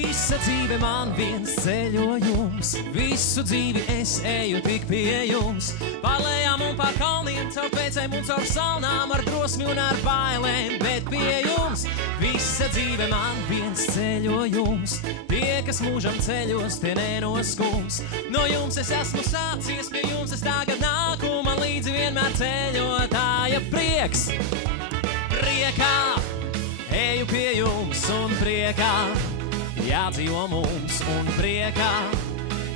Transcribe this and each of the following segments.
Visa dzīve man viens ceļojums, visu dzīvi es eju tik pie jums. Pār lejām un pār kalniem, caur pēcēm un caur salnām, ar drosmi un ar bailēm, bet pie jums. Visa dzīve man viens ceļojums, tie, kas mūžam ceļos, tie nenoskums. No jums es esmu sācies, pie jums es tagad nāku, man līdzi vienmēr ceļotāja prieks. Priekā eju pie jums un priekā jādzīvo mums un priekā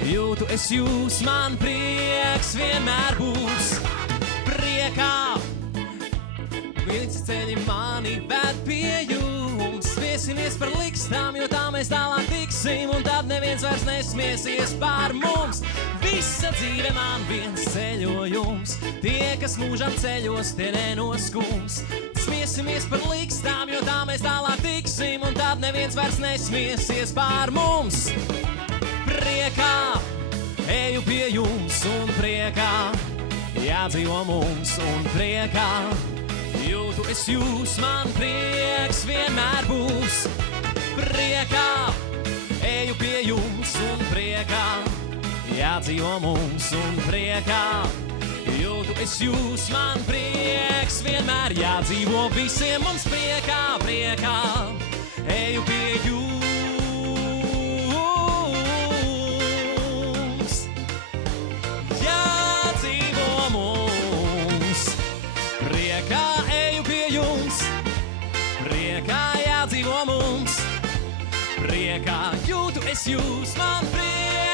jūtu es jūs, man prieks vienmēr būs. Priekā visi ceļi mani ved pie jums, smiesimies par likstām, jo tā mēs tālāk tiksim, un tad neviens vairs nesmiesies par mums. Visa dzīve man viens ceļojums, tie, kas mūžam ceļos, tie nenoskums. Smiesimies par likstām, jo tā mēs tālāk tiksim, un tad neviens vairs nesmiesies par mums. Priekā eju pie jums un priekā jādzīvo mums un priekā jūtu es jūs, man prieks vienmēr būs. Priekā eju pie jums un priekā jādzīvo mums un priekā jūtu es jūs, man prieks vienmēr jādzīvo visiem mums priekā, priekā eju pie jums. Jādzīvo mums, priekā eju pie jums, priekā jādzīvo mums, priekā jūtu es jūs, man prieks.